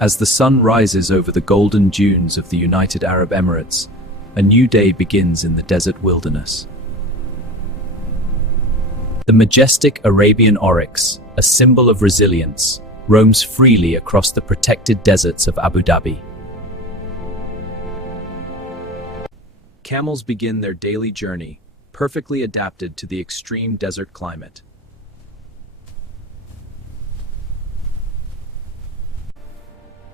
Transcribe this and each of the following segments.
As the sun rises over the golden dunes of the United Arab Emirates, a new day begins in the desert wilderness. The majestic Arabian oryx, a symbol of resilience, roams freely across the protected deserts of Abu Dhabi. Camels begin their daily journey, perfectly adapted to the extreme desert climate.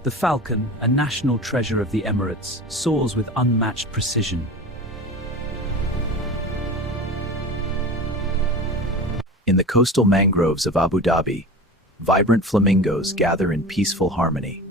The falcon, a national treasure of the Emirates, soars with unmatched precision. In the coastal mangroves of Abu Dhabi, vibrant flamingos gather in peaceful harmony.